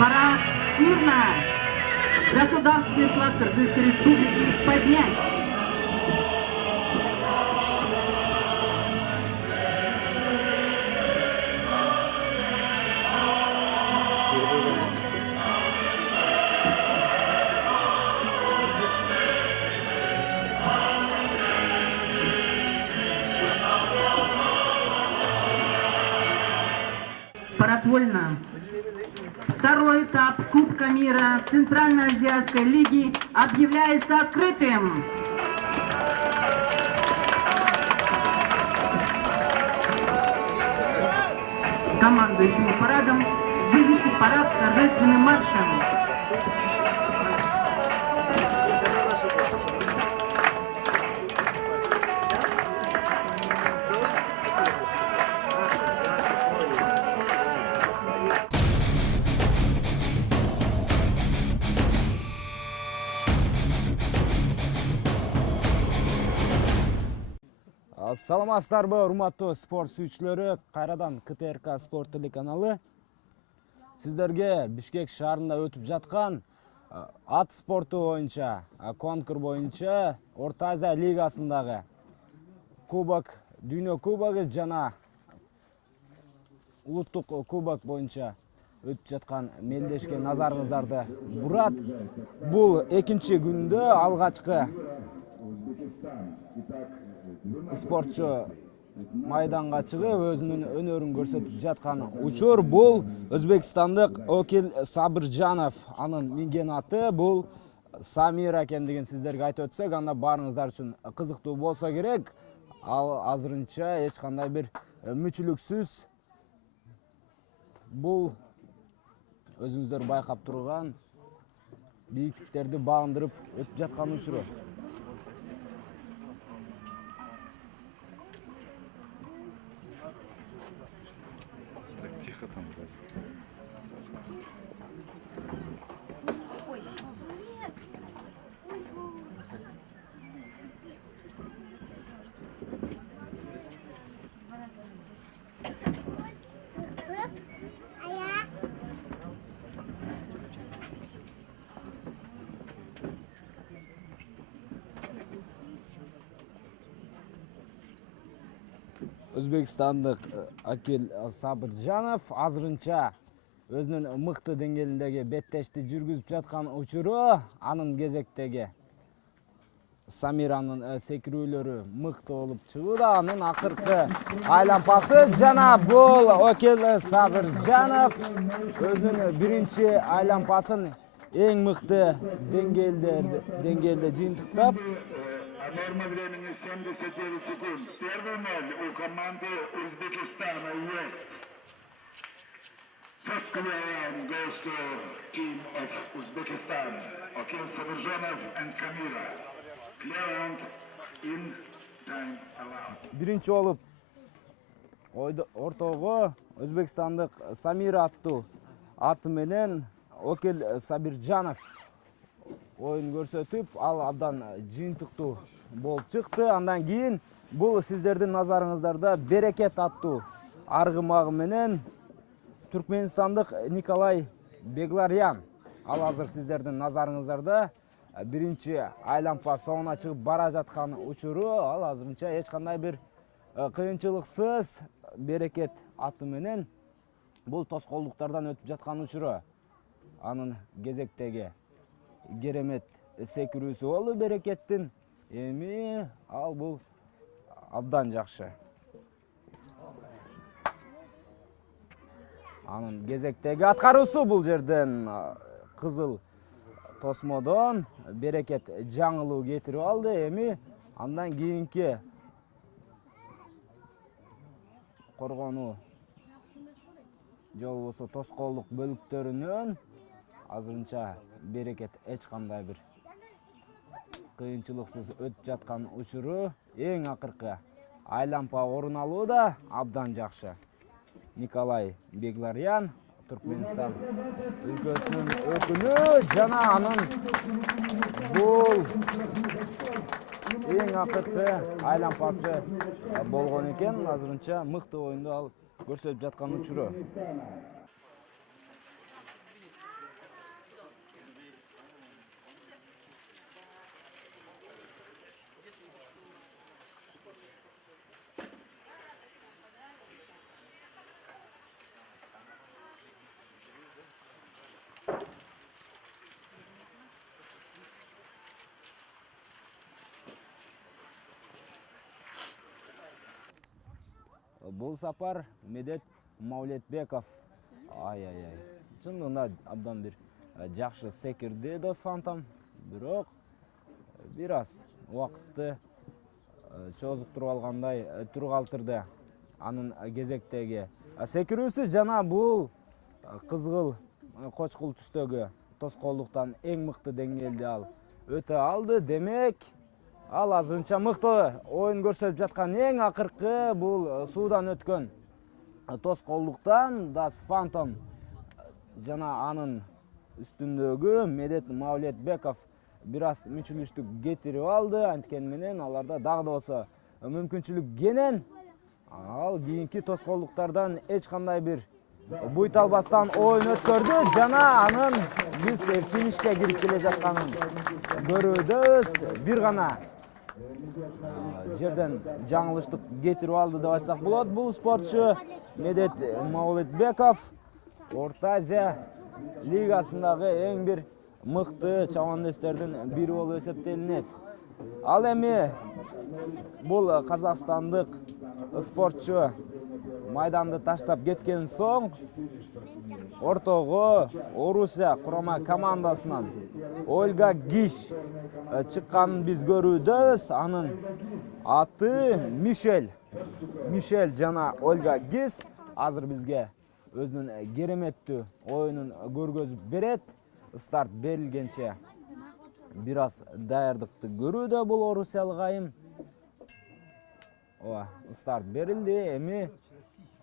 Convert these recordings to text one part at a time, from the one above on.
Пора мирно государственный флаг Российской Республики поднять. Паратвольно. Второй этап Кубка мира Центральноазиатской лиги объявляется открытым. Командующим парадом вывести парад торжественным маршем. Саламатсыздарбы, урматтуу спорт сүйүүчүлөрү, кайрадан КТРК спорт телеканалы сиздерге Бишкек шаарында өтүп жаткан ат спорту боюнча, конкур боюнча Орто Азия лигасындагы кубок, дүйнө кубогу жана улуттук кубок боюнча өтүп жаткан мелдешке назарыңыздарды бурат. Бул экинчи күндө алгачкы спортчу майданга чыгып өзүнүн өнөрүн көрсөтүп жаткан учур бул өзбекстандык Окил Сабыржанов. Анын минген аты бул Самира экендигин сиздерге айтып өтсөк, анда баарыңыздар үчүн кызыктуу болсо керек. Ал азырынча эч кандай бир мүчүлүксүз бул өзүңүздөр байкап турган бийиктиктерди багындырып өтүп жаткан учуру. Өзбекстандык Окил Сабыржанов азырынча өзүнүн мыкты деңгээлиндеги беттешти жүргүзүп жаткан учуру, анын кезектеги Самиранын секирүүлөрү мыкты болуп чыгууда. Анын акыркы айланпасы жана бул Окил Сабыржанов өзүнүн биринчи айланпасын эң мыкты деңгээлде жыйынтыктап. Норма времени 79 секунд. Первый ноль у команды Узбекистана есть. First round goes to team of Uzbekistan. Okil Sabirjanov and Kamila. Clear round in time allowed. Биринчи болуп ортого Өзбекстандык Самира аттуу аты менен Окил Сабиржанов оюн көрсөтүп, ал абдан жыйынтыктуу болуп чыкты. Андан кийин бул сиздердин назарыңыздарда Берекет аттуу аргымагы менен Түркменстандык Николай Бегларян. Ал азыр сиздердин назарыңыздарда биринчи айланпа соңуна чыгып бара жаткан учуру. Ал азырынча эч кандай бир кыйынчылыксыз Берекет аты менен бул тоскоолдуктардан өтүп жаткан учуру. Анын кезектеги керемет секирүүсү болду Берекеттин. Эми ал бул абдан жакшы. Анын кезектеги аткаруусу бул жерден кызыл тосмодон Берекет жаңылуу кетирип алды. Эми андан кийинки коргонуу же болбосо тоскоолдук бөлүктөрүнөн азырынча Берекет эч кандай бир кыйынчылыксыз өтүп жаткан учуру. Эң акыркы айланпа орун алууда абдан жакшы. Николай Бегларян, Түркменстан өлкөсүнүн өкүлү жана анын бул эң акыркы айланпасы болгон экен. Азырынча мыкты оюнду ал көрсөтүп жаткан учуру. Бул сапар Медет Маулетбеков. Ай-ай-ай. Чындыгында абдан бир жакшы секирди Дос Фантом. Бирок бир аз убакытты чозуктуруп алгандай тургалтырды анын кезектеги секирүүсү. Жана бул кызгыл кочкул түстөгү тоскоолдуктан эң мыкты деңгээлде ал өтө алды. Демек ал азырынча мыкты оюн көрсөтүп жаткан эң акыркы бул суудан өткөн тоскоолдуктан Дос Фантом жана анын үстүндөгү Медет Маулетбеков бир аз мүчүлүштүк кетирип алды. Анткени менен аларда дагы да болсо мүмкүнчүлүк кенен ал кийинки тоскоолдуктардан эч кандай бир буйт албастан оюн өткөрдү жана анын биз финишке кирип келе жатканын көрүүбүз. Бир гана жерден жаңылыштык кетирип алды деп айтсак болот. Бул спортчу Медет Маулетбеков Орто Азия лигасындагы эң бир мыкты чабандестердин бири болуп эсептелинет. Ал эми бул казакстандык спортчу майданды таштап кеткен соң ортого Орусия курама командасынан Ольга Гиш чыкканын биз көрүүбүз. Анын аты Мишель жана Ольга Гиш азыр бизге өзүнүн кереметтүү оюнун көргөзүп берет. Старт берилгенче бир аз даярдыкты көрүүдө бул орусиялык айым. Старт берилди. Эми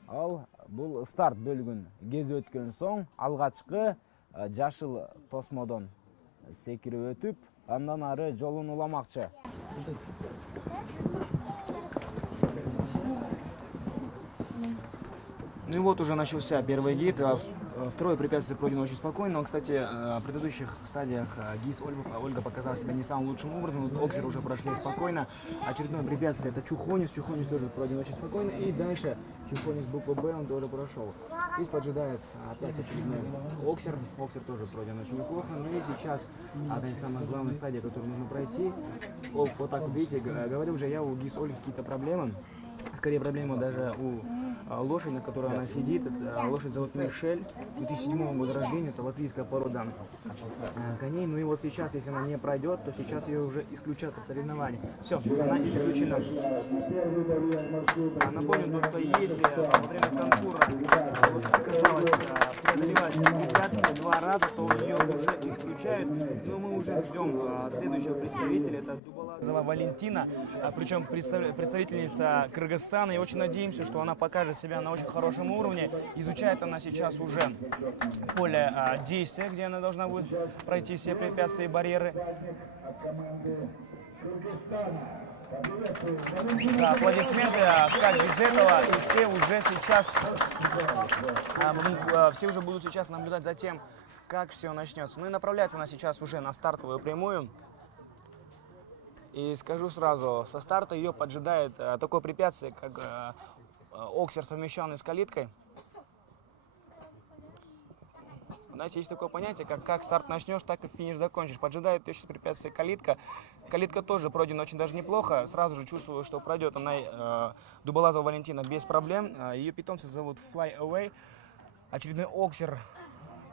ал бул старт бөлүгүн кезип өткөн соң алгачкы жашыл тосмодон секирип өтүп, андан ары жолун уламакчы. Ну и вот уже начался первый гид. Второе препятствие пройдено очень спокойно. Кстати, в предыдущих стадиях ГИС Ольга показала себя не самым лучшим образом. Вот Оксер уже прошли спокойно. Очередное препятствие — это Чухонис. Чухонис тоже пройден очень спокойно. И дальше Чухонис буква Б, он тоже прошел. Здесь поджидает опять очередной Оксер. Оксер тоже пройден очень неплохо. Ну и сейчас одна из самых главных стадий, которую нужно пройти. Вот так, видите, говорил же я, у ГИС Ольги какие-то проблемы. Скорее проблема даже у лошади, на которой она сидит. Это лошадь зовут Мишель, 2007 года рождения, это латвийская порода коней. Ну и вот сейчас, если она не пройдет, то сейчас ее уже исключат от соревнований. Все, она исключена. Напомню, что если во время конкура оказалось преодолевать препятствия 2 раза, то ее уже исключают. Но мы уже ждем следующего представителя, это Дубалазова Валентина, причем представительница Кыргызстана, и очень надеемся, что она покажет себя на очень хорошем уровне. Изучает она сейчас уже поле действия, где она должна будет пройти все препятствия и барьеры. Да, аплодисменты, как без этого, и все уже сейчас, все уже будут сейчас наблюдать за тем, как все начнется. Ну и направляется она сейчас уже на стартовую прямую. И скажу сразу, со старта ее поджидает такое препятствие, как Оксер, совмещенный с калиткой. Знаете, есть такое понятие, как старт начнешь, так и финиш закончишь. Поджидает ее сейчас препятствие калитка. Калитка тоже пройдена очень даже неплохо. Сразу же чувствую, что пройдет она Дубалазова Валентина без проблем. Ее питомца зовут Fly Away. Очередной Оксер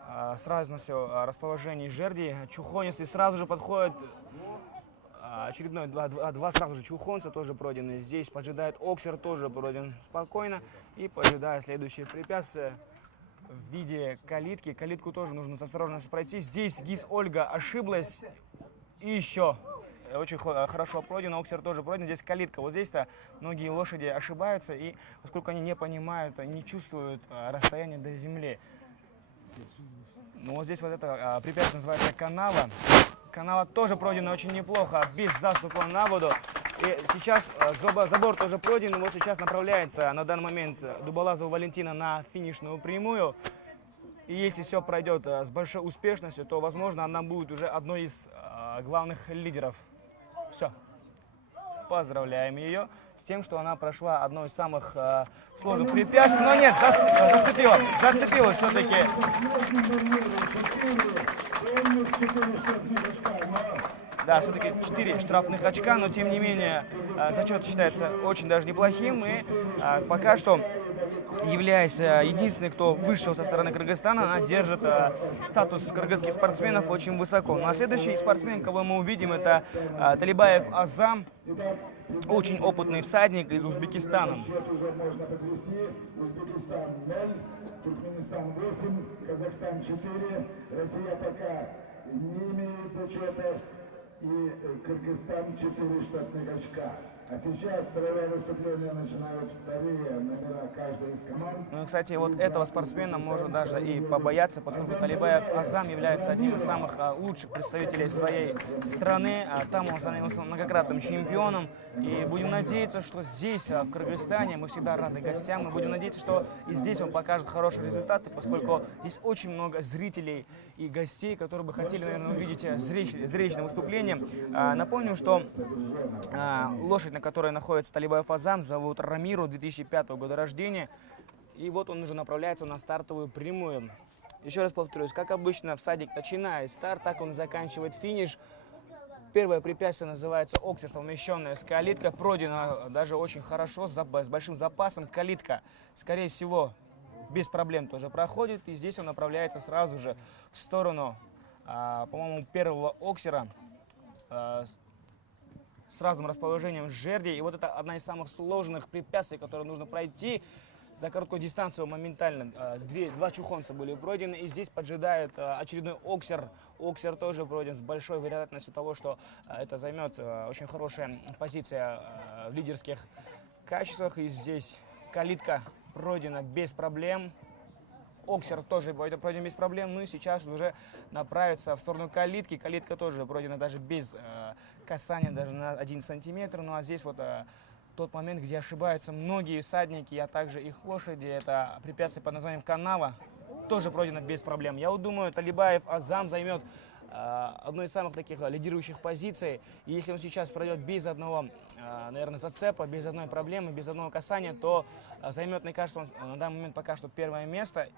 с разностью расположений жерди. Чухонис, и сразу же подходит очередной два сразу же чухонца, тоже пройдены. Здесь поджидает Оксер, тоже пройден спокойно. И поджидает следующее препятствие в виде калитки. Калитку тоже нужно с осторожностью пройти. Здесь ГИС Ольга ошиблась. И еще очень хорошо пройден. Оксер тоже пройден. Здесь калитка. Вот здесь-то многие лошади ошибаются. И поскольку они не понимают, не чувствуют расстояние до земли. Ну вот здесь вот это препятствие называется канава. Канава тоже пройдена очень неплохо, без заступа на воду. И сейчас забор тоже пройден, и вот сейчас направляется на данный момент Дубалазова Валентина на финишную прямую. И если все пройдет с большой успешностью, то, возможно, она будет уже одной из главных лидеров. Все. Поздравляем ее с тем, что она прошла одно из самых сложных препятствий. Но нет, зацепила все-таки. Да, все-таки 4 штрафных очка, но тем не менее зачет считается очень даже неплохим. И пока что, являясь единственной, кто вышел со стороны Кыргызстана, она держит статус кыргызских спортсменов очень высоко. Ну а следующий спортсмен, кого мы увидим, это Талибаев Азам, очень опытный всадник из Узбекистана. Туркменистан 8, Казахстан 4, Россия пока не имеет зачета и Кыргызстан 4 штатных очка. А сейчас строевое выступление начинают вторые номера каждой из команд. Ну, кстати, вот этого спортсмена можно даже и побояться, поскольку Талибаев Азам является одним из самых лучших представителей своей страны. Там он становился многократным чемпионом. И будем надеяться, что здесь, в Кыргызстане, мы всегда рады гостям. Мы будем надеяться, что и здесь он покажет хорошие результаты, поскольку здесь очень много зрителей и гостей, которые бы хотели, наверное, увидеть зрелищное выступление. Напомню, что лошадь, на которой находится Талибаев Азам, зовут Рамиру, 2005 года рождения. И вот он уже направляется на стартовую прямую. Еще раз повторюсь, как обычно, всадник начинает старт, так он заканчивает финиш. Первое препятствие называется оксер, совмещенная с калиткой. Пройдена даже очень хорошо, с большим запасом. Калитка, скорее всего, без проблем тоже проходит. И здесь он направляется сразу же в сторону, по-моему, первого оксера. С разным расположением жердей. И вот это одна из самых сложных препятствий, которые нужно пройти. За короткую дистанцию моментально два чухонца были пройдены. И здесь поджидает очередной оксер. Оксер тоже пройден с большой вероятностью того, что это займет очень хорошая позиция в лидерских качествах. И здесь калитка пройдена без проблем. Оксер тоже пройден без проблем. Ну и сейчас уже направится в сторону калитки. Калитка тоже пройдена даже без касания, даже на 1 сантиметр. Ну а здесь вот тот момент, где ошибаются многие всадники, а также их лошади. Это препятствие под названием канава. Тоже пройдено без проблем. Я вот думаю, Талибаев Азам займет одной из самых таких лидирующих позиций. И если он сейчас пройдет без одного, наверное, зацепа, без одной проблемы, без одного касания, то займет, мне кажется, он на данный момент пока что первое место.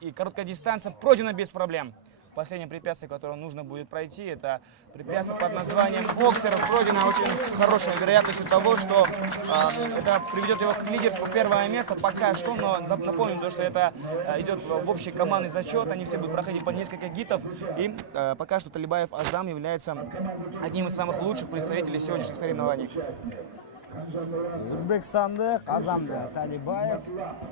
И короткая дистанция пройдена без проблем. Последнее препятствие, которое нужно будет пройти, это препятствие под названием оксер. Пройдено очень с хорошей вероятностью того, что это приведет его к лидерству первое место пока что. Но напомню, что это идет в общий командный зачет. Они все будут проходить по несколько гитов. И пока что Талибаев Азам является одним из самых лучших представителей сегодняшних соревнований. Өзбекстандык Азам Талибаев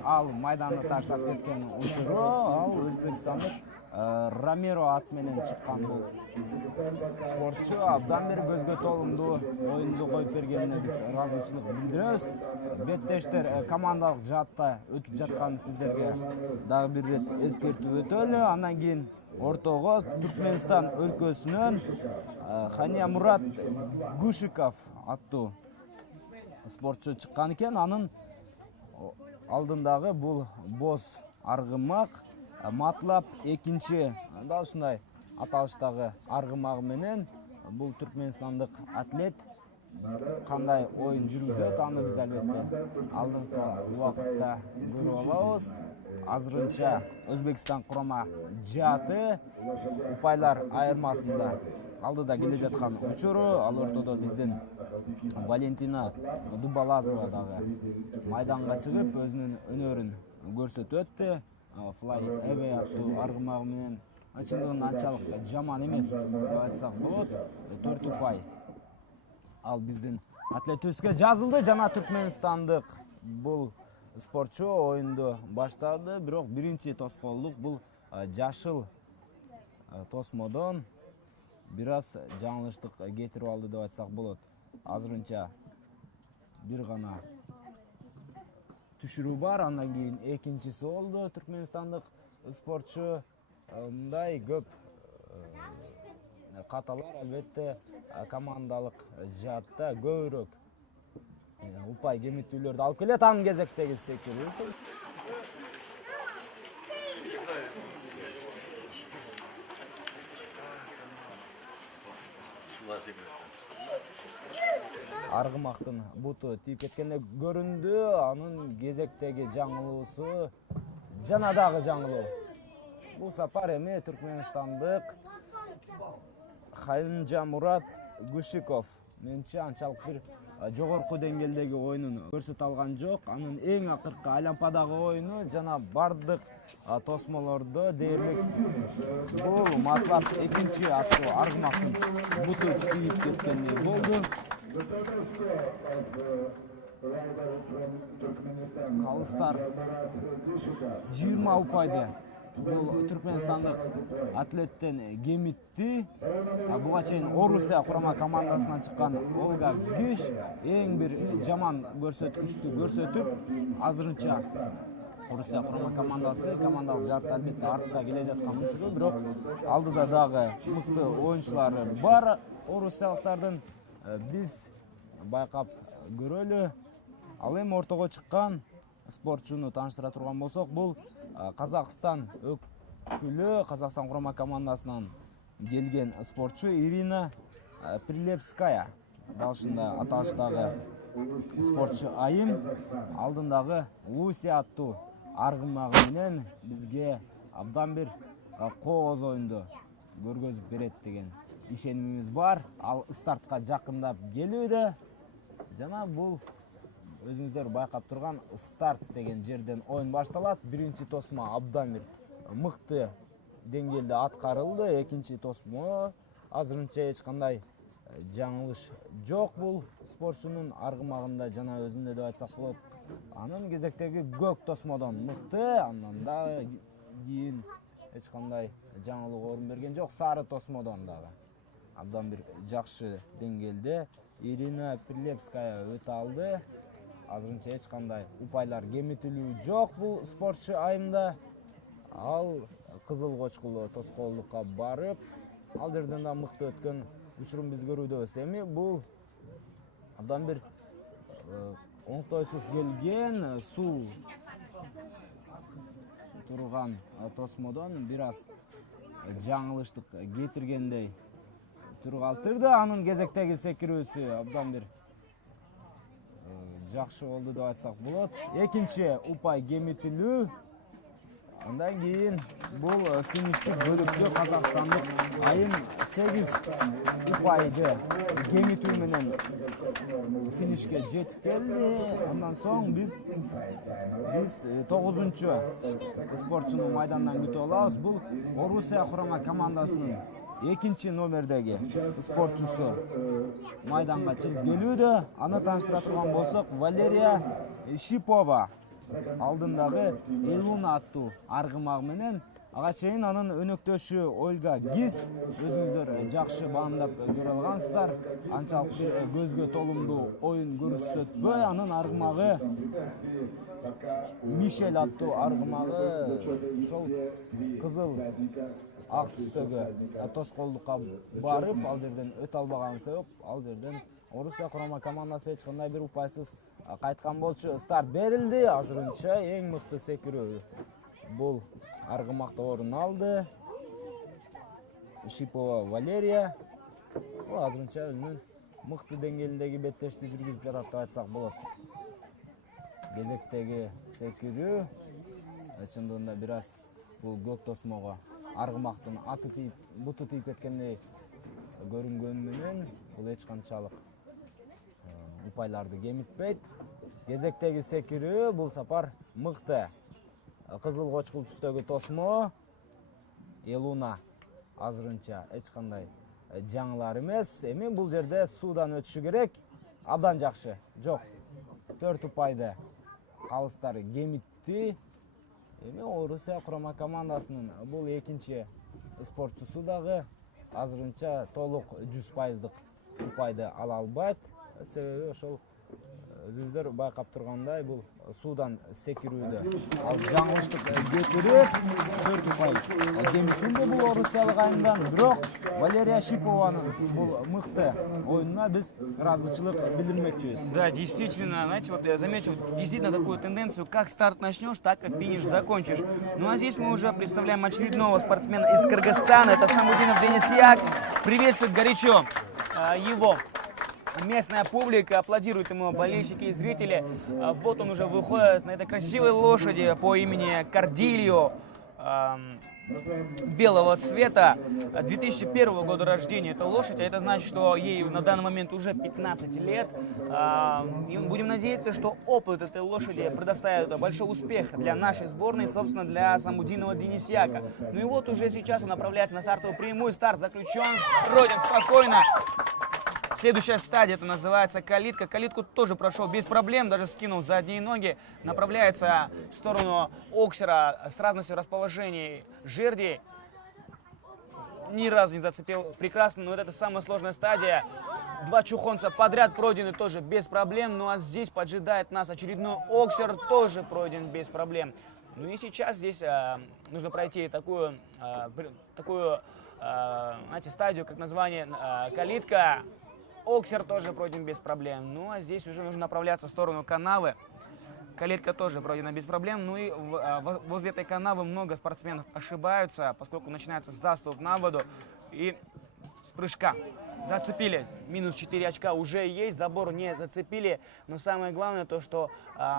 ал майданды таштап кеткен учуру ал өзбекстандык Рамиро ат менен чыккан бул спортчу абдан бери көзгө толумдуу оюнду коюп бергенине биз ыраазычылык билдиребиз. Беттештер командалык жаатта өтүп жатканын сиздерге дагы бир ирет эскертип өтөлү. Андан кийин ортого Түркменстан өлкөсүнөн Хания Мурат Гушиков аттуу спортчу чыккан экен. Анын алдындагы бул боз аргымак Матлап экинчи да ушундай аталыштагы аргымагы менен бул түркменстандык атлет кандай оюн жүргүзөт, аны биз албетте алдыңкы убакытта көрүп алабыз. Азырынча Өзбекстан курама жааты упайлар айырмасында алдыда келе жаткан учуру. Ал ортодо биздин Валентина Дубалазова дагы майданга чыгып өзүнүн өнөрүн көрсөтүп өттү. Fly Away аттуу аргымагы менен чындыгында анчалык жаман эмес деп айтсак болот. 4 упай ал биздин атлет өскө жазылды. Жана түркменстандык бул спортчу оюнду баштады. Бирок биринчи тоскоолдук бул жашыл тосмодон бир аз жаңылыштык кетирип алды деп айтсак болот. Азырынча бир гана түшүрүү бар, андан кийин экинчиси болду. Түркменстандык спортчу мындай көп каталар албетте командалык жаатта көбүрөөк упай кемитүүлөрдү алып келет. Анын кезектеги секирүүсү. Аргымактын буту тийип кеткенде көрүндү. Анын кезектеги жаңылуусу жана дагы жаңылуу. Бул сапар эми түркменстандык Хания Мурат Гушиков. Менимче анчалык бир жогорку деңгээлдеги оюнун көрсөтө алган жок. Анын эң акыркы Олимпиадагы оюну жана бардык тосмолордо дээрлик бул матлап экинчи аттуу аргымактын буту тийип кеткендей болду. Калыстар 20 упайды бул түркменстандык атлеттен кемитти. Буга чейин Орусия курама командасынан чыккан Олга Гиш эң бир жаман көрсөткүчтү көрсөтүп, азырынча Орусия курама командасы командалык жаатта албетте артта келе жаткан учуру, бирок алдыда дагы мыкты оюнчулары бар орусиялыктардын. Биз байкап көрөлү. Ал эми ортого чыккан спортчуну тааныштыра турган болсок, бул Казакстан өкүлү, Казакстан курама командасынан келген спортчу Ирина Прилепская. Далышында аталыштагы спортчу айым, алдындагы Лусия аттуу аргымагы менен бизге абдан бир кооз оюнду көргөзүп берет деген ишенимибиз бар. Ал стартка жакындап келүүдө. Жана бул өзүңүздөр байкап турган старт деген жерден оюн башталат. Биринчи тосмо абдан бир мыкты деңгээлде аткарылды. Экинчи тосмо азырынча эч кандай жаңылыш жок бул спортчунун аргымагында жана өзүндө деп айтсак болот. Анын кезектеги көк тосмодон мыкты, андан да кийин эч кандай жаңылык орун берген жок. Сары тосмодон дагы абдан бир жакшы деңгээлде Ирина Прилепская өтө алды. Азырынча эч кандай упайлар кемитилүү жок бул спортчу айымда. Ал кызыл кочкулу тоскоолдукка барып, ал жерден да мыкты өткөн учурун биз көрүүдөбүз. Эми бул абдан бир оңтойсуз келген суу турган тосмодон бир аз жаңылыштык кетиргендей тургалтырды. Анын кезектеги секирүүсү абдан бир жакшы болду деп айтсак болот. Экинчи упай кемитилүү. Андан кийин бул фиништик бөлүктө казакстандык айым 8 упайды кемитүү менен финишке жетип келди. Андан соң биз 9-чу спортчуну майдандан күтүп алабыз. Бул Орусия курама командасынын экинчи номердеги спортчусу майданга чыгып келүүдө. Аны тааныштыра турган болсок, Валерия Шипова алдындагы Элуна аттуу аргымагы менен. Ага чейин анын өнөктөшү Ольга Гис өзүңүздөр жакшы баамдап көрө алгансыздар. Анчалык көзгө толумдуу оюн көрсөтпөй, анын аргымагы Мишель аттуу аргымагы ошол кызыл ак түстөгү тоскоолдукка барып, ал жерден өтө албаган себеп, ал жерден Орусия курама командасы эч кандай бир упайсыз кайткан болчу. Старт берилди. Азырынча эң мыкты секирүү бул аргымакта орун алды. Шипова Валерия. Бул азырынча өзүнүн мыкты деңгээлиндеги беттешти жүргүзүп жатат деп айтсак болот. Кезектеги секирүү чындыгында бир аз бул көк тосмого аргымактын аты тийип, буту тийип кеткендей көрүнгөнү менен бул эч канчалык упайларды кемитпейт. Кезектеги секирүү бул сапар мыкты. Кызыл кочкул түстөгү тосмо Элуна азырынча эч кандай жаңылар эмес. Эми бул жерде суудан өтүшү керек. Абдан жакшы. Жок. 4 упайды калыстар кемитти. Эми Орусия курама командасынын бул экинчи спортчусу дагы азырынча толук 100% упайды ала албайт. Себеби ошол өзүңүздөр байкап тургандай бул суудан секирүүдө ал жаңылыштык кетирип 4 упай кемитилди бул орусиялык айымдан. Бирок Валерия Шипованын бул мыкты оюнуна биз ыраазычылык билдирмекчибиз. Да, действительно, знаете, вот я заметил действительно такую тенденцию, как старт начнешь, так и финиш закончишь. Ну а здесь мы уже представляем очередного спортсмена из Кыргызстана, это Самудинов Денисяк. Приветствует горячо его местная публика, аплодируют ему болельщики и зрители. Вот он уже выходит на этой красивой лошади по имени Кардильо. белого цвета, 2001 года рождения эта лошадь, а это значит, что ей на данный момент уже 15 лет. И будем надеяться, что опыт этой лошади предоставит большой успех для нашей сборной, собственно, для Самудинова Денисьяка. Ну и вот уже сейчас он направляется на стартовую прямую, старт заключен, Родин спокойно. Следующая стадия, это называется калитка. Калитку тоже прошел без проблем, даже скинул задние ноги. Направляется в сторону Оксера с разностью расположений жерди. Ни разу не зацепил. Прекрасно, но вот это самая сложная стадия. Два чухонца подряд пройдены тоже без проблем. Ну а здесь поджидает нас очередной Оксер, тоже пройден без проблем. Ну и сейчас здесь нужно пройти такую знаете, стадию, как название калитка. Оксер тоже пройден без проблем. Ну а здесь уже нужно направляться в сторону канавы. Калитка тоже пройдена без проблем. Ну и возле этой канавы много спортсменов ошибаются, поскольку начинается заступ на воду. И с прыжка зацепили. Минус 4 очка уже есть, забор не зацепили. Но самое главное то, что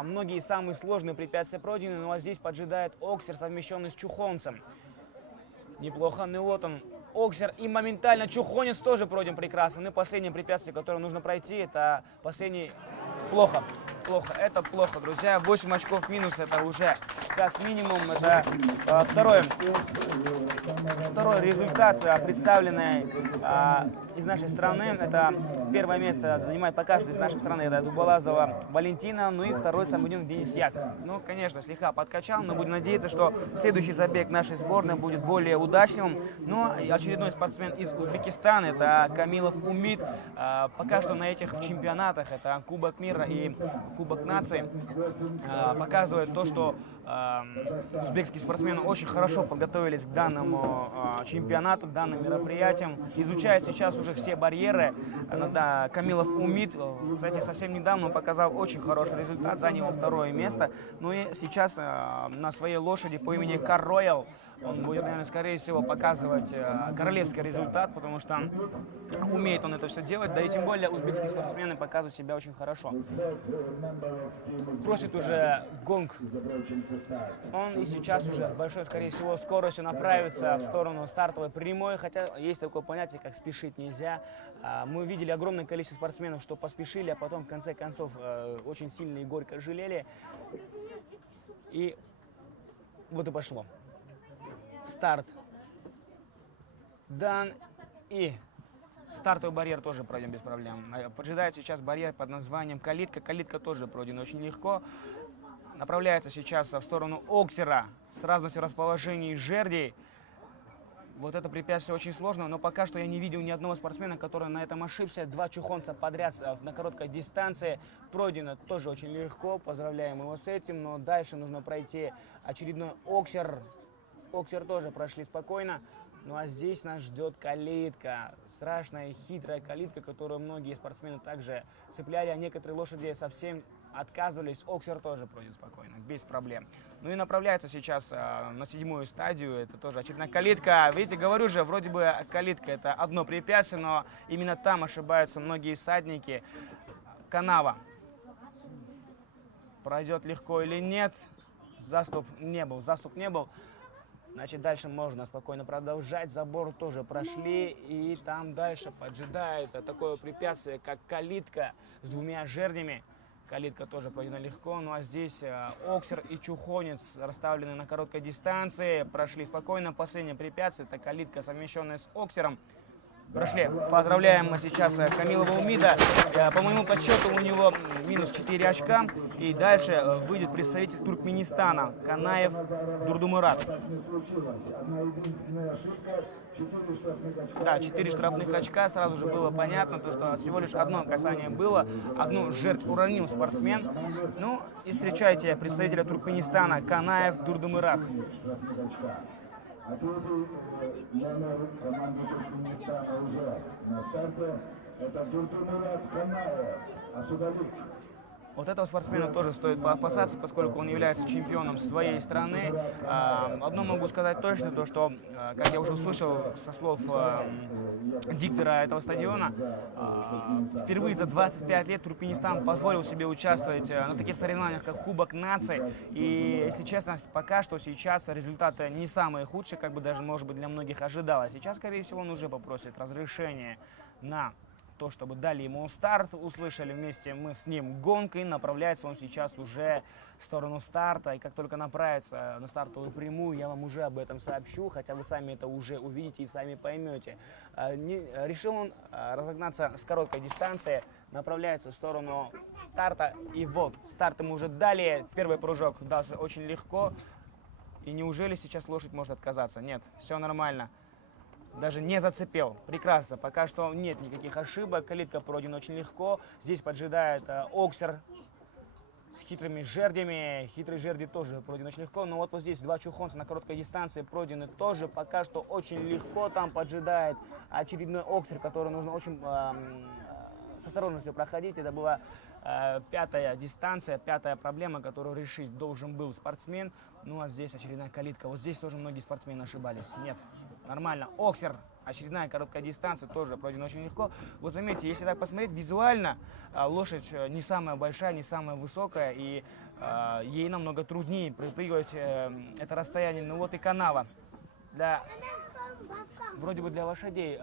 многие самые сложные препятствия пройдены. Ну а здесь поджидает Оксер, совмещенный с чухонцем. Неплохо, ну вот он, Оксер, и моментально чухонец тоже пройден прекрасно. Ну и последнее препятствие, которое нужно пройти, это последний... Плохо, это плохо, друзья. 8 очков минус, это уже как минимум, это второй результат, представленный из нашей страны. Это первое место занимает пока что из нашей страны, это Дубалазова Валентина, ну и второй Самудинов Денисьяк. Ну, конечно, слегка подкачал, но будем надеяться, что следующий забег нашей сборной будет более удачным. Ну, очередной спортсмен из Узбекистана, это Камилов Умид. Пока что на этих чемпионатах, это Кубок мира и Кубок наций, показывает то, что узбекские спортсмены очень хорошо подготовились к данному чемпионату, к данным мероприятиям. Изучают сейчас уже все барьеры. Камилов Умид, кстати, совсем недавно он показал очень хороший результат, занял второе место. Ну и сейчас на своей лошади по имени Кар Роял он будет, наверное, скорее всего показывать королевский результат, потому что умеет он это все делать, да и тем более узбекские спортсмены показывают себя очень хорошо. Просит уже гонг. Он и сейчас уже с большой, скорее всего, скоростью направится в сторону стартовой прямой, хотя есть такое понятие, как спешить нельзя. Мы видели огромное количество спортсменов, что поспешили, а потом в конце концов очень сильно и горько жалели. И вот и пошло. Старт дан, и стартовый барьер тоже пройдем без проблем. Поджидает сейчас барьер под названием калитка. Калитка тоже пройдена очень легко. Направляется сейчас в сторону Оксера с разностью расположений жердей. Вот это препятствие очень сложно, но пока что я не видел ни одного спортсмена, который на этом ошибся. Два чухонца подряд на короткой дистанции пройдено тоже очень легко. Поздравляем его с этим, но дальше нужно пройти очередной Оксер. Оксер тоже прошли спокойно. Ну а здесь нас ждет калитка. Страшная, хитрая калитка, которую многие спортсмены также цепляли, а некоторые лошади совсем отказывались. Оксер тоже пройдет спокойно, без проблем. Ну и направляется сейчас на 7-ю стадию. Это тоже очередная калитка. Видите, говорю же, вроде бы калитка это одно препятствие, но именно там ошибаются многие всадники. Канава. Пройдет легко или нет? Заступ не был. Значит, дальше можно спокойно продолжать. Забор тоже прошли. И там дальше поджидает такое препятствие, как калитка с двумя жердями. Калитка тоже пройдена легко. Ну а здесь Оксер и чухонец расставлены на короткой дистанции. Прошли спокойно. Последнее препятствие — это калитка, совмещенная с Оксером. Прошли. Поздравляем мы сейчас Камилова Умида. По моему подсчету у него минус 4 очка. И дальше выйдет представитель Туркменистана Канаев Дурдумурат. Да, 4 штрафных очка. Сразу же было понятно, что всего лишь одно касание было. Одну жертву уронил спортсмен. Ну и встречайте представителя Туркменистана Канаев Дурдумурат. А тут номер команды Туркменистана уже на старте. Это Дурдумурат Канаев, Асудалик. Вот этого спортсмена тоже стоит поопасаться, поскольку он является чемпионом своей страны. Одно могу сказать точно, то что, как я уже услышал со слов диктора этого стадиона, впервые за 25 лет Туркменистан позволил себе участвовать на таких соревнованиях, как Кубок наций. И, если честно, пока что сейчас результаты не самые худшие, как бы даже, может быть, для многих ожидалось. Сейчас, скорее всего, он уже попросит разрешение на то, чтобы дали ему старт, услышали вместе мы с ним гонку, и направляется он сейчас уже в сторону старта. И как только направится на стартовую прямую, я вам уже об этом сообщу, хотя вы сами это уже увидите и сами поймете. Решил он разогнаться с короткой дистанции, направляется в сторону старта, и вот, старт ему уже дали, первый прыжок дался очень легко. И неужели сейчас лошадь может отказаться? Нет, все нормально. Даже не зацепил. Прекрасно. Пока что нет никаких ошибок. Калитка пройдена очень легко. Здесь поджидает Оксер с хитрыми жердями. Хитрые жерди тоже пройдены очень легко. Но вот здесь два чухонца на короткой дистанции пройдены тоже пока что очень легко. Там поджидает очередной Оксер, который нужно очень с осторожностью проходить. Это была пятая дистанция, пятая проблема, которую решить должен был спортсмен. Ну а здесь очередная калитка. Вот здесь тоже многие спортсмены ошибались. Нет. Нормально. Оксер, очередная короткая дистанция, тоже пройдена очень легко. Вот заметьте, если так посмотреть, визуально лошадь не самая большая, не самая высокая, и ей намного труднее прыгать это расстояние. Ну вот и канава. Вроде бы для лошадей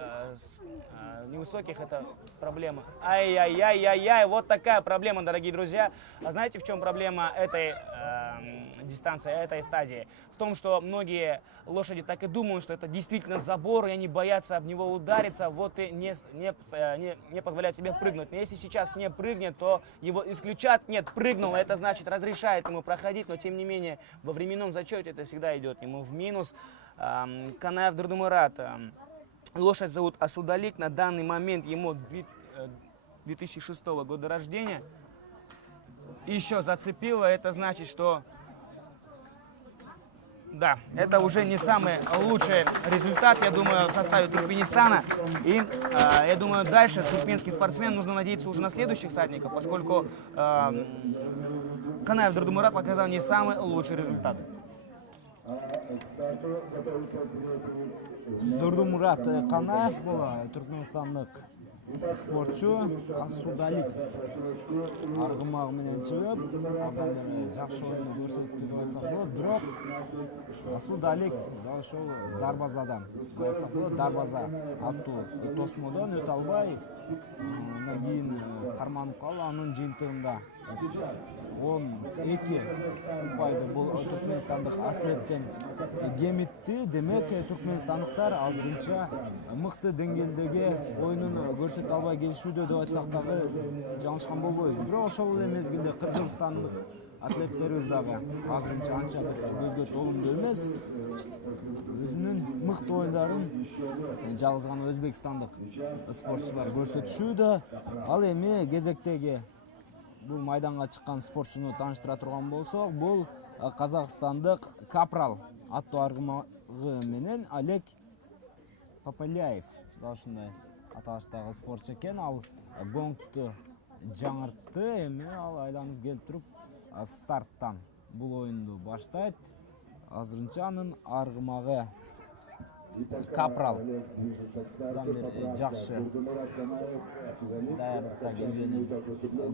невысоких это проблема. Ай-яй-яй-яй-яй, вот такая проблема, дорогие друзья. А знаете, в чем проблема этой дистанции, этой стадии? В том, что многие лошади так и думают, что это действительно забор, и они боятся об него удариться, вот и не позволяют себе прыгнуть. Но если сейчас не прыгнет, то его исключат. Нет, прыгнул, это значит разрешает ему проходить, но тем не менее во временном зачете это всегда идет ему в минус. Канаев Дурдумурат. Лошадь зовут Асудалик. На данный момент ему 2006 года рождения. Еще зацепило. Это значит, что да, это уже не самый лучший результат, я думаю, в составе Туркменистана. И я думаю, дальше туркменский спортсмен нужно надеяться уже на следующих всадников, поскольку Канаев Дурдумурат показал не самый лучший результат. Дурдумурат Канаев бұл түркменстандық спортшы Асудалик арғымағы менен чыгып, адамдар жакшы ойын көрсөттү деп айтсак болот. Бирок Асудалик ошол дарбазадан деп айтсак болот, дарбаза аттуу тосмодон өтө албай, андан кийин карманып калып, анын жыйынтыгында 12 ұпайды бұл түркменстандық атлеттен кемитти. Демек, түркменстандықтар азырынча мыкты деңгээлдеги ойынын көрсөтө албай келишүүдө деп айтсак дагы жаңылышкан болбойбуз. Бирок ошол эле мезгилде кыргызстандык атлеттерибиз дагы азырынча анча бир көзгө толумдуу эмес. Өзүнүн мыкты оюндарын жалгыз гана өзбекстандык спортчулар көрсөтүшүүдө. Ал эми кезектеги бұл майданға шыққан спортшыны таныштыра турган болсок, бұл Казакстандык Капрал аттуу аргымагы менен Олег Папаляев ушундай аталыштагы спортчу экен. Ал гонгту жаңыртты, эми ал айланып келип туруп старттан бул оюнду баштайт. Азырынча анын аргымагы Капрал жакшы даярдыкта келгенин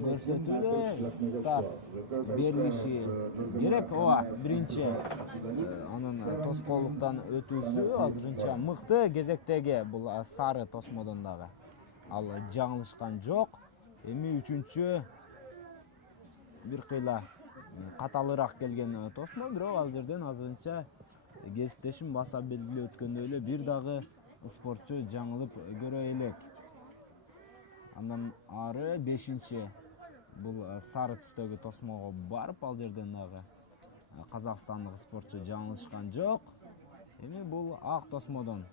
көрсөтүүдө. Старт берилиши керек. Биринчи анын тоскоолуктан өтүүсү азырынча мыкты. Кезектеги бул сары тосмодон дагы ал жаңылышкан жок. Эми үчүнчү бир кыйла каталыраак келген тосмо, бирок ал жерден азырынча кесиптешим баса белгилеп өткөндөй эле бир дагы спортчу жаңылып көрө элек. Андан ары 5-чи бул сары түстөгү тосмого барып, ал жерден дагы казакстандык спортчу жаңылышкан жок. Эми бул ак тосмодон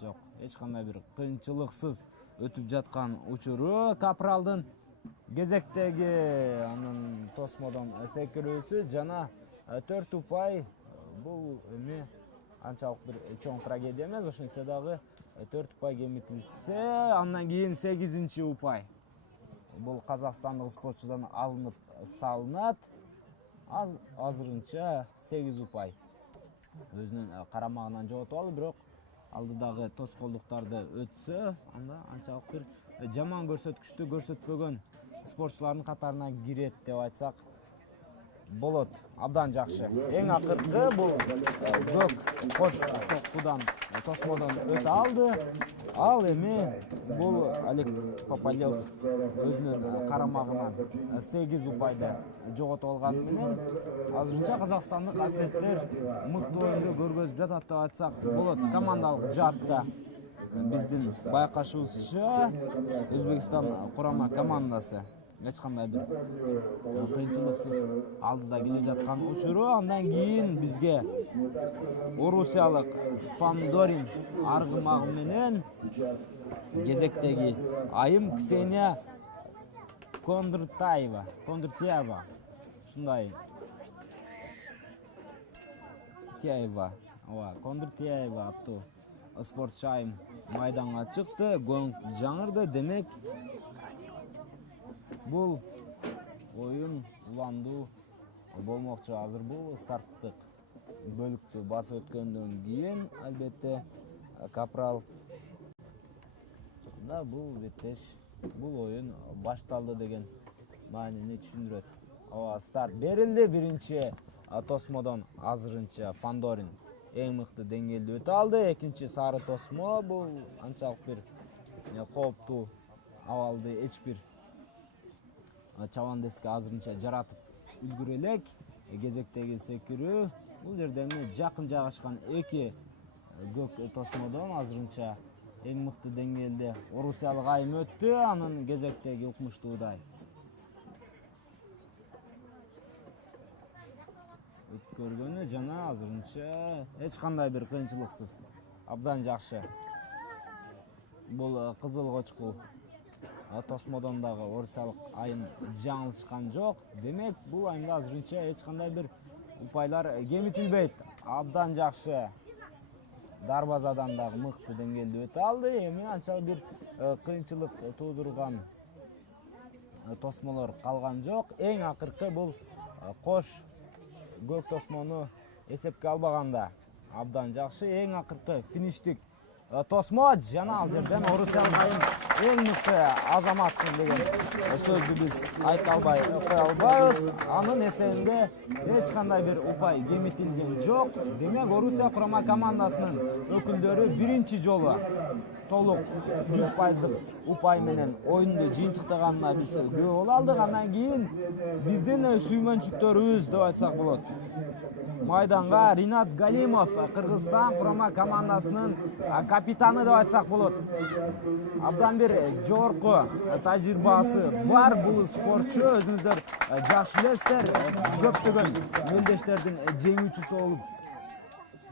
жок, эч кандай бир кыйынчылыксыз өтүп жаткан учуру Капралдын. Кезектеги анын тосмодон секирүүсү жана 4 упай. Бул эми анчалык бир чоң трагедия эмес, ошентсе дагы 4 упай кемитилсе, андан кийин 8-чи упай. Бул казакстандык спортчудан алынып салынат. Азырынча 8 упай. Өзүнүн карамагынан жоготуп алды, бирок алдыдагы тоскоолдуктарды өтсө, анда анчалык бир жаман көрсөткүчтү көрсөтпөгөн спортчулардын катарына кирет деп айтсак болот. Абдан жакшы. Эң акыркы бул көк кош соккудан тосмодон өтө алды. Ал эми бул Олег Попалев өзүнүн карамагынан 8 упайды жоготуп алганы менен азырынча казакстандык атлеттер мыкты оюнду көргөзүп жатат деп айтсак болот. Командалык жаатта биздин байкашыбызча Өзбекстан курама командасы эч кандай бир кыйынчылыксыз алдыда келе жаткан учуру. Андан кийин бизге орусиялык Фандорин аргымагы менен кезектеги айым Ксения Кондратьева, ушундай Кондратьева аттуу спортчу айым майданга чыкты. Гонг жаңырды. Демек бул оюн уландуу болмокчу. Азыр бул старттык бөлүктү басып өткөндөн кийин албетте капрал да бул беттеш бул оюн башталды деген маанини түшүндүрөт. Старт берилди. Биринчи тосмодон азырынча Фандорин эң мыкты деңгээлде өтө алды. Экинчи сары тосмо бул анчалык бир кооптуу абалды эч бир чабандеске азырынча жаратып үлгүрө элек. Кезектеги секирүү бул жерде жакын жайгашкан эки көк тосмодон азырынча эң мыкты деңгээлде орусиялык айым өттү. Анын кезектеги укмуштуудай өткөргөнү жана азырынча эч кандай бир кыйынчылыксыз абдан жакшы. Бул кызыл кочкул тосмодон дагы орусиялык айым жаңылышкан жок. Демек бул айымда азырынча эч кандай бир упайлар кемитилбейт. Абдан жакшы. Дарбазадан дагы мыкты деңгээлде өтө алды. Эми анчалык бир кыйынчылык туудурган тосмолор калган жок. Эң акыркы бул кош көк тосмону эсепке албаганда абдан жакшы. Эң акыркы фиништик тосмо жана ал жерден орусиялык айым эң мыкты азаматсың деген сөздү биз айта албай кое албайбыз. Анын эсебинде эч кандай бир упай кемитилген жок. Демек Орусия курама командасынын өкүлдөрү биринчи жолу толук 100% упай менен оюнду жыйынтыктаганына биз күбө боло алдык. Андан кийин биздин сүймөнчүктөрүбүз деп айтсак болот. Майданга Ринат Галимов, Кыргызстан курама командасынын капитаны деп айтсак болот. Абдан бир жогорку тажрыйбасы бар бул спортчу. Өзүңүздөр жакшы билесиздер, көптөгөн мелдештердин жеңүүчүсү болуп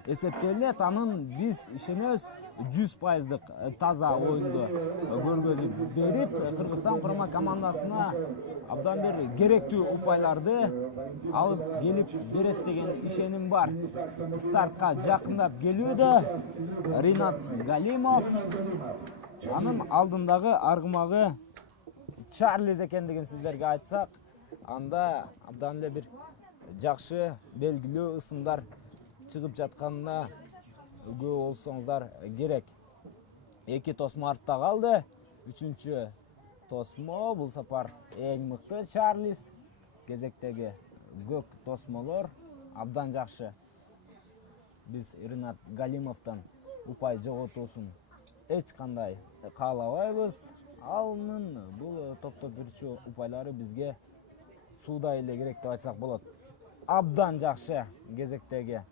эсептелинет. Анын биз ишенебиз 100% таза оюнду көргөзүп берип, Кыргызстан курама командасына абдан бир керектүү упайларды алып келип берет деген ишеним бар. Стартка жакындап келүүдө Ринат Галимов. Анын алдындагы аргымагы Чарлиз экендигин сиздерге айтсак, анда абдан эле бир жакшы белгилүү ысымдар чыгып жатканына күбө болсоңуздар керек. Эки тосмо артта калды. Үчүнчү тосмо бул сапар эң мыкты Чарлиз. Кезектеги көк тосмолор абдан жакшы. Биз Ринат Галимовдон упай жоготуусун эч кандай каалабайбыз. Анын бул топтоп жүрчү упайлары бизге суудай эле керек деп айтсак болот. Абдан жакшы кезектеги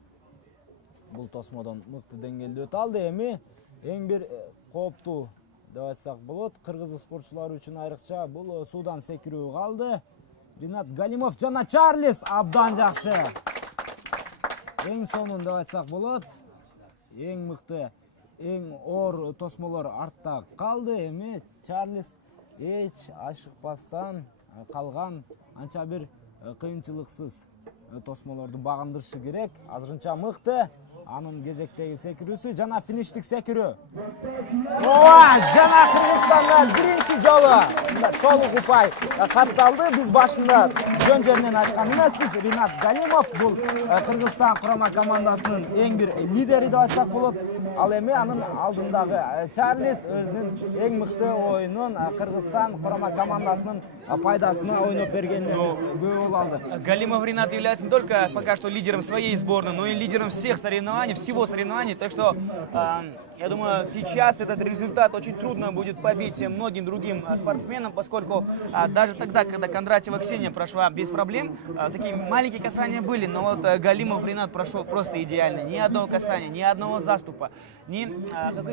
бул тосмодон мыкты деңгээлде өтө алды. Эми эң бир кооптуу деп айтсак болот. Кыргыз спортчулары үчүн айрыкча бул суудан секирүү калды. Ринат Галимов жана Чарлиз абдан жакшы. Эң сонун деп айтсак болот. Эң мыкты, эң оор тосмолор артта калды. Эми Чарлиз эч ашыкпастан калган анча бир кыйынчылыксыз тосмолорду багындырышы керек. Азырынча мыкты. Анын кезектеги секирүүсү жана фиништик секирүү. Ооба, жана Кыргызстанда биринчи жолу толук упай катталды. Биз башында жөн жеринен айткан эмеспиз. Ринат Галимов бул Кыргызстан курама командасынын эң бир лидери деп айтсак болот. Ал эми анын алдындагы Чарлиз өзүнүн эң мыкты оюнун Кыргызстан курама командасынын пайдасына ойноп бергенине биз күбө боло алдык. Галимов Ринат является не только пока что лидером своей сборной, но и лидером всех соревнований, всего соревнований. Так что я думаю, сейчас этот результат очень трудно будет побить многим другим спортсменам, поскольку даже тогда, когда Кондратьева Ксения прошла без проблем, такие маленькие касания были, но вот Галимов Ринат прошел просто идеально. Ни одного касания, ни одного заступа, ни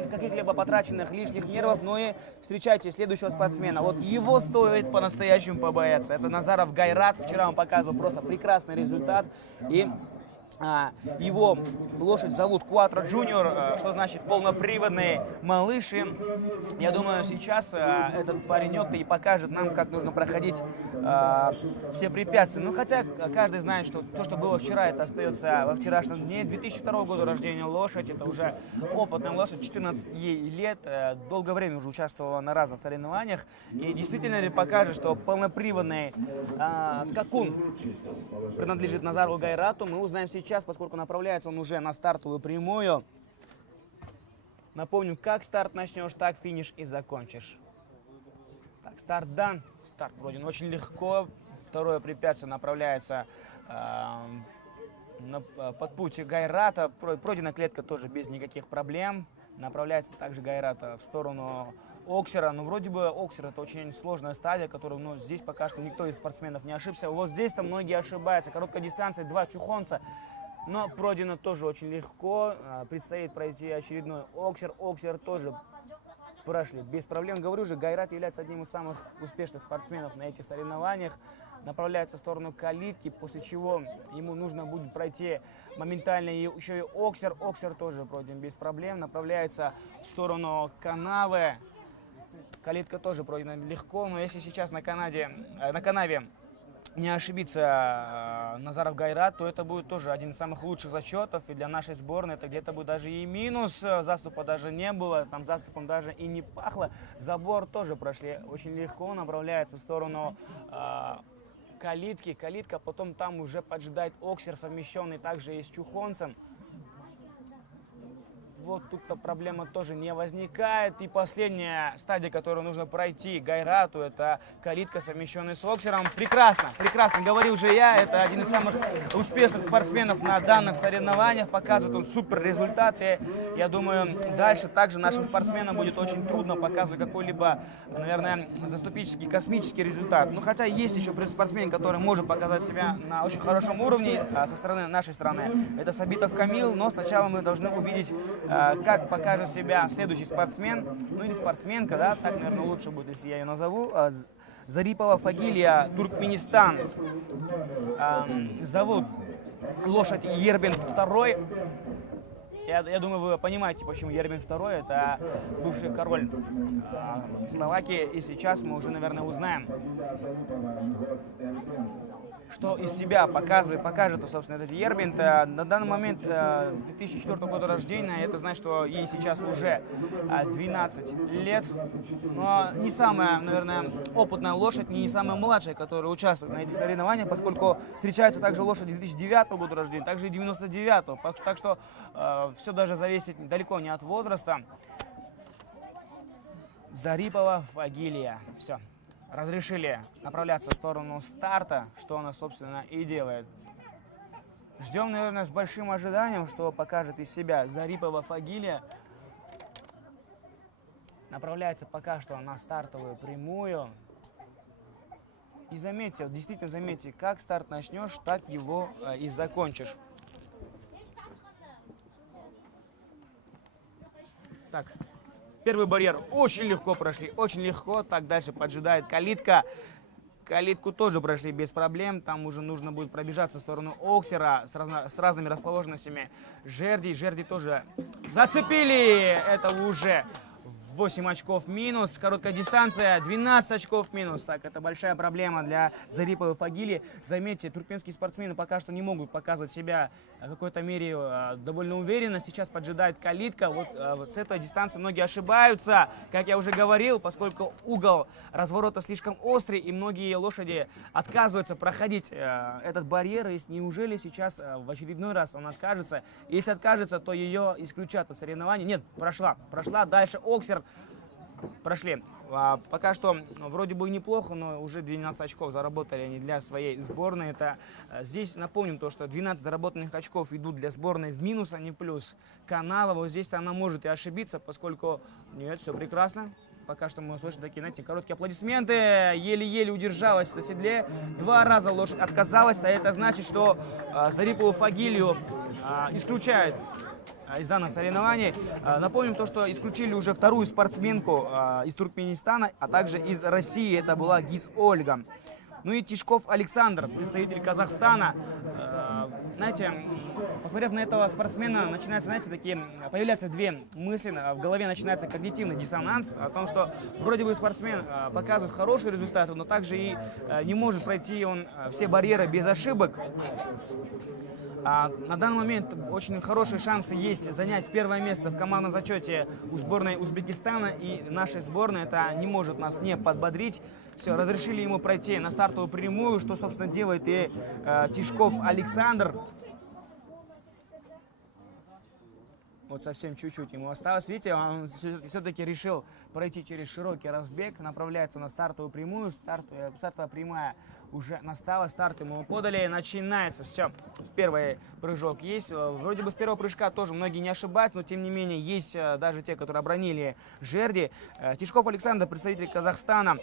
каких-либо потраченных лишних нервов. Но и встречайте следующего спортсмена. Вот его стоит по-настоящему побояться. Это Назаров Гайрат. Вчера он показывал просто прекрасный результат. И его лошадь зовут Quattro Junior, что значит полноприводный малыш. И я думаю, сейчас этот паренек и покажет нам, как нужно проходить все препятствия. Ну, хотя каждый знает, что то, что было вчера, это остается во вчерашнем дне. 2002 года рождения лошадь, это уже опытная лошадь, 14 ей лет, долгое время уже участвовала на разных соревнованиях. И действительно ли покажет, что полноприводный скакун принадлежит Назару Гайрату, мы узнаем сейчас, поскольку направляется он уже на стартовую прямую. Напомню, как старт начнешь, так финиш и закончишь. Так, старт дан. Старт пройден очень легко. Второе препятствие направляется под путь Гайрата. Пройдена клетка тоже без никаких проблем. Направляется также Гайрата в сторону Оксера. Но вроде бы Оксер — это очень сложная стадия, которую здесь пока что никто из спортсменов не ошибся. Вот здесь-то многие ошибаются. Короткая дистанция, 2 чухонца. Но пройдено тоже очень легко. Предстоит пройти очередной Оксер. Оксер тоже прошли без проблем. Говорю же, Гайрат является одним из самых успешных спортсменов на этих соревнованиях. Направляется в сторону калитки, после чего ему нужно будет пройти моментально еще и Оксер. Оксер тоже пройден без проблем. Направляется в сторону канавы. Калитка тоже пройдена легко. Но если сейчас на канаве не ошибиться Назаров Гайрат, то это будет тоже один из самых лучших зачетов. И для нашей сборной это где-то будет даже и минус. Заступа даже не было, там заступом даже и не пахло. Забор тоже прошли очень легко. Направляется в сторону калитки. Калитка, потом там уже поджидает Оксер, совмещенный также и с чухонцем. Вот тут-то проблема тоже не возникает. И последняя стадия, которую нужно пройти Гайрату, это калитка, совмещенная с Оксером. Прекрасно, прекрасно, говорил же я, это один из самых успешных спортсменов на данных соревнованиях. Показывает он супер результаты. Я думаю, дальше также нашим спортсменам будет очень трудно показывать какой-либо, наверное, заступический, космический результат. Ну, хотя есть еще спортсмен, который может показать себя на очень хорошем уровне со стороны нашей страны. Это Сабитов Камил, но сначала мы должны увидеть, как покажет себя следующий спортсмен, ну или спортсменка, да, так, наверное, лучше будет, если я ее назову. Зарипова Фагилия, Туркменистан. Зовут лошадь Ербин II. Я думаю, вы понимаете, почему Ербин II. Это бывший король Словакии. И сейчас мы уже, наверное, узнаем, что из себя покажет, собственно, этот Ербин. На данный момент 2004 года рождения, это значит, что ей сейчас уже 12 лет. Но не самая, наверное, опытная лошадь, не самая младшая, которая участвует на этих соревнованиях, поскольку встречаются также лошади 2009 года рождения, также и 99-го. Так что все даже зависит далеко не от возраста. Зарипова Фагилия. Все. Разрешили направляться в сторону старта, что она, собственно, и делает. Ждем, наверное, с большим ожиданием, что покажет из себя Зарипова Фагилия. Направляется пока что на стартовую прямую. И заметьте, действительно заметьте, как старт начнешь, так его и закончишь. Так. Первый барьер очень легко прошли, очень легко. Так, дальше поджидает калитка. Калитку тоже прошли без проблем. Там уже нужно будет пробежаться в сторону Оксера с разными расположенностями жердей. Жерди тоже зацепили. Это уже 8 очков минус. Короткая дистанция 12 очков минус. Так, это большая проблема для Зариповой Фагилии. Заметьте, туркменские спортсмены пока что не могут показывать себя в какой-то мере довольно уверенно. Сейчас поджидает калитка. Вот с этой дистанции многие ошибаются, как я уже говорил, поскольку угол разворота слишком острый, и многие лошади отказываются проходить этот барьер. И неужели сейчас в очередной раз он откажется? Если откажется, то ее исключат от соревнований. Нет, прошла. Дальше Оксер. Прошли. Пока что вроде бы неплохо, но уже 12 очков заработали они для своей сборной. Это здесь напомним то, что 12 заработанных очков идут для сборной в минус, а не плюс. Канава, вот здесь она может и ошибиться, поскольку нет, все прекрасно. Пока что мы слышим такие, знаете, короткие аплодисменты. Еле-еле удержалась на седле. 2 раза лошадь отказалась, а это значит, что Зарипову Фагилью исключают из данных соревнований. Напомним то, что исключили уже вторую спортсменку из Туркменистана, а также из России. Это была Гиз Ольга. Ну и Тишков Александр, представитель Казахстана. Знаете, посмотрев на этого спортсмена, начинается, знаете, появляются две мысли. В голове начинается когнитивный диссонанс о том, что вроде бы спортсмен показывает хорошие результаты, но также и не может пройти он все барьеры без ошибок. На данный момент очень хорошие шансы есть занять первое место в командном зачете у сборной Узбекистана, и нашей сборной это не может нас не подбодрить. Все, разрешили ему пройти на стартовую прямую, что, собственно, делает и Тишков Александр. Вот совсем чуть-чуть ему осталось. Видите, он все-таки решил пройти через широкий разбег, направляется на стартовую прямую. Стартовая прямая уже настала, старт ему подали, начинается. Все, первый прыжок есть. Вроде бы с первого прыжка тоже многие не ошибаются, но тем не менее есть даже те, которые обронили жерди. Тишков Александр, представитель Казахстана.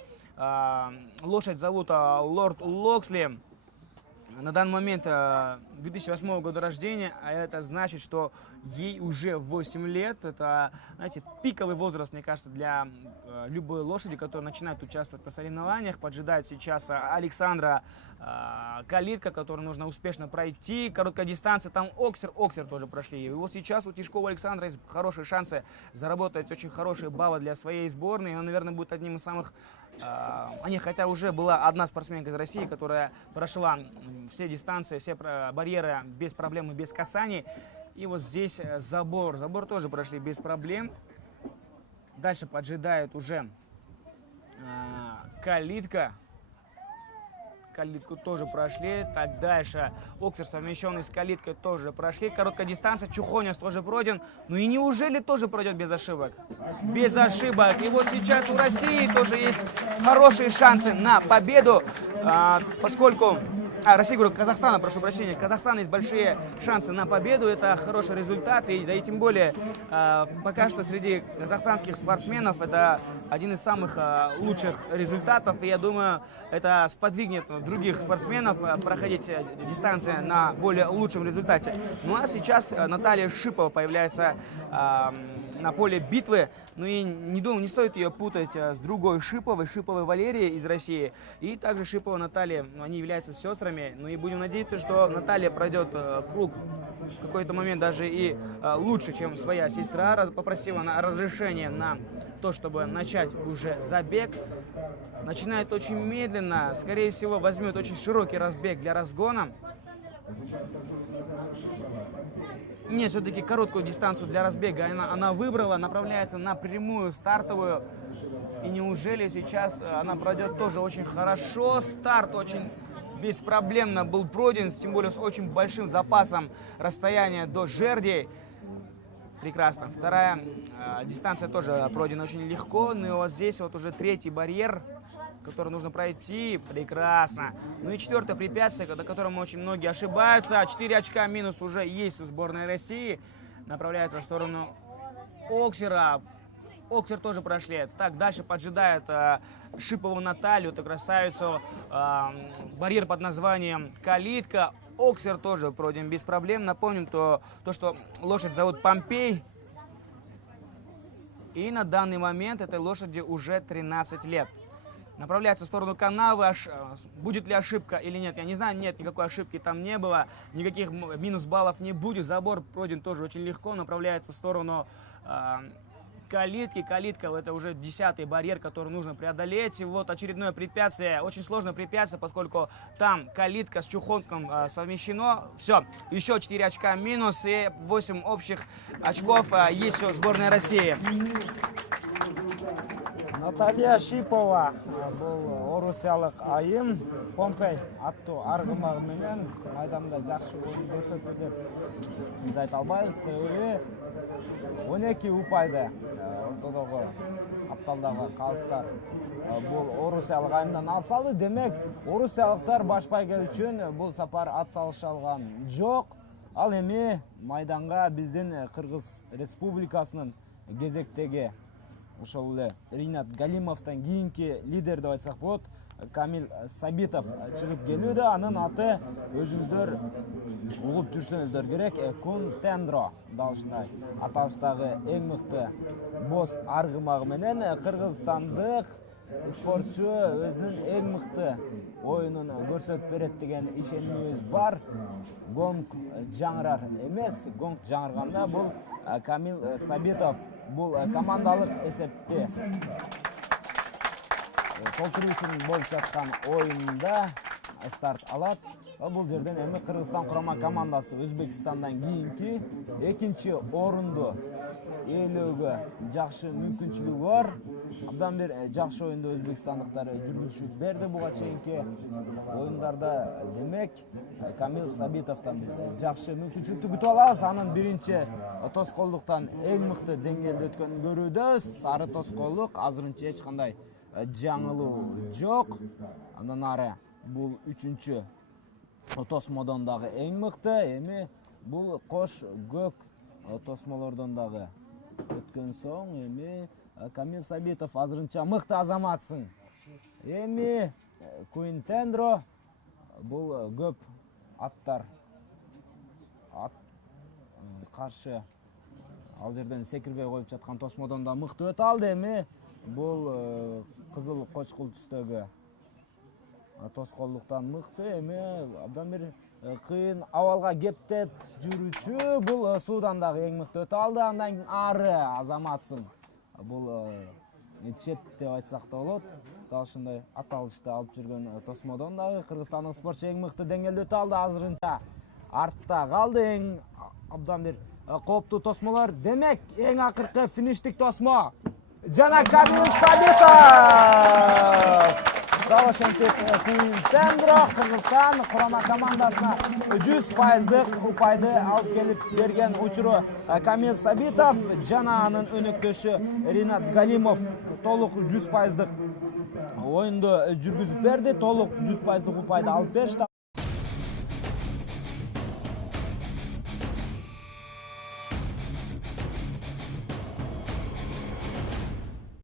Лошадь зовут Лорд Локсли. На данный момент 2008 года рождения, а это значит, что ей уже 8 лет. Это, знаете, пиковый возраст, мне кажется, для любой лошади, которая начинает участвовать на соревнованиях. Поджидает сейчас Александра калитка, которую нужно успешно пройти. Короткая дистанция, там Оксер тоже прошли. И вот сейчас у Тишкова Александра есть хорошие шансы заработать очень хорошие баллы для своей сборной. Он, наверное, будет одним из самых... хотя уже была одна спортсменка из России, которая прошла все дистанции, все барьеры без проблем и без касаний. И вот здесь забор тоже прошли без проблем. Дальше поджидает уже калитка. Калитку тоже прошли. Так, дальше Оксер, совмещенный с калиткой, тоже прошли. Короткая дистанция, Чухонес тоже пройден. Ну и неужели тоже пройдет без ошибок? Без ошибок. И вот сейчас у России тоже есть хорошие шансы на победу, поскольку... Россия, говорю, Казахстана, прошу прощения. Казахстана есть большие шансы на победу. Это хороший результат. И тем более, пока что среди казахстанских спортсменов это один из самых лучших результатов. И я думаю, это сподвигнет других спортсменов проходить дистанции на более лучшем результате. Ну а сейчас Наталья Шипова появляется на поле битвы. Ну и не стоит ее путать с другой Шиповой Валерией из России. И также Шипова Наталья, они являются сестрами. Ну и будем надеяться, что Наталья пройдет круг в какой-то момент даже и лучше, чем своя сестра. Попросила она разрешение на то, чтобы начать уже забег. Начинает очень медленно, скорее всего возьмет очень широкий разбег для разгона. Нет, все-таки короткую дистанцию для разбега она выбрала, направляется на прямую стартовую. И неужели сейчас она пройдет тоже очень хорошо? Старт очень беспроблемно был пройден, тем более с очень большим запасом расстояния до жердей. Прекрасно. Вторая дистанция тоже пройдена очень легко. Ну и вот здесь вот уже третий барьер, который нужно пройти. Прекрасно. Ну и четвертое препятствие, до которого очень многие ошибаются. 4 очка минус уже есть у сборной России. Направляется в сторону Оксера. Оксер тоже прошли. Так, дальше поджидает Шипову Наталью, эту красавицу. Барьер под названием калитка. Оксер тоже пройден без проблем. Напомним то, что лошадь зовут Помпей. И на данный момент этой лошади уже 13 лет. Направляется в сторону канавы. Будет ли ошибка или нет, я не знаю. Нет, никакой ошибки там не было. Никаких минус баллов не будет. Забор пройден тоже очень легко. Направляется в сторону калитки. Калитка — это уже 10-й барьер, который нужно преодолеть. И вот очередное препятствие, очень сложное препятствие, поскольку там калитка с Чухонском совмещено. Все, еще 4 очка минус и 8 общих очков есть у сборной России. Наталья Шипова бул орусиялык айым Помпей аттуу аргымагы менен майданда жакшы оюн көрсөттү деп биз айта албайбыз. Себеби 12 упайды ортодогу апталдагы калыстар бул орусиялык айымдан ат салды. Демек, орусиялыктар баш байге үчүн бул сапар ат салыша алган жок. Ал эми майданга биздин Кыргыз Республикасынын кезектеги ошол эле Ринат Галимовдон кийинки лидер деп айтсак болот, Камил Сабитов чыгып келүүдө. Анын аты өзүңүздөр угуп жүрсөңүздөр керек, Контендро дал ушундай аталыштагы эң мыкты боз аргымагы менен кыргызстандык спортчу өзүнүн эң мыкты оюнун көрсөтүп берет деген ишенимибиз бар. Гонг жаңырар эмес, гонг жаңырганда бул Камил Сабитов бул командалык эсепте толтуруу үчүн болуп жаткан оюнда старт алат. Бул жерден эми Кыргызстан курама командасы Өзбекстандан кийинки экинчи орунду ээлөөгө жакшы мүмкүнчүлүгү бар. Абдан бир жакшы оюнду өзбекстандыктар жүргүзүшүп берди буга чейинки оюндарда. Демек, Камил Сабитовдон биз жакшы мүмкүнчүлүктү күтүп алабыз. Анын биринчи тоскоолдуктан эң мыкты деңгээлде өткөнүн көрүүбүз. Сары тоскоолдук азырынча эч кандай жаңылуу жок. Андан ары бул үчүнчү тосмодон дагы эң мыкты. Эми бул кош көк тосмолордон дагы өткөн соң эми Камил Сабитов азырынча мыкты азаматсың. Эми Контендро бул көп аттар каршы ал жерден секирбей коюп жаткан тосмодон да мыкты өтө алды. Эми бул кызыл кочкул түстөгү тоскоолдуктан мыкты. Эми абдан бир кыйын абалга кептеп жүрүүчү бул суудан дагы эң мыкты өтө алды. Андан кийин ары азаматсың. Бул чеп деп айтсак да болот. Дал ушундай аталышты алып жүргөн тосмодон дагы Кыргызстандын спортчу эң мыкты деңгээлде өтө алды. Азырынча артта калды эң абдан бир кооптуу тосмолор. Демек, эң акыркы фиништик тосмо жана Камил Сабитов. Дал ошентип Контендро Кыргызстан курама командасына 100% упайды алып келип берген учуру Камил Сабитов жана анын өнөктөшү Ринат Галимов толук 100% оюнду жүргүзүп берди. Толук 100% упайды алып беришти.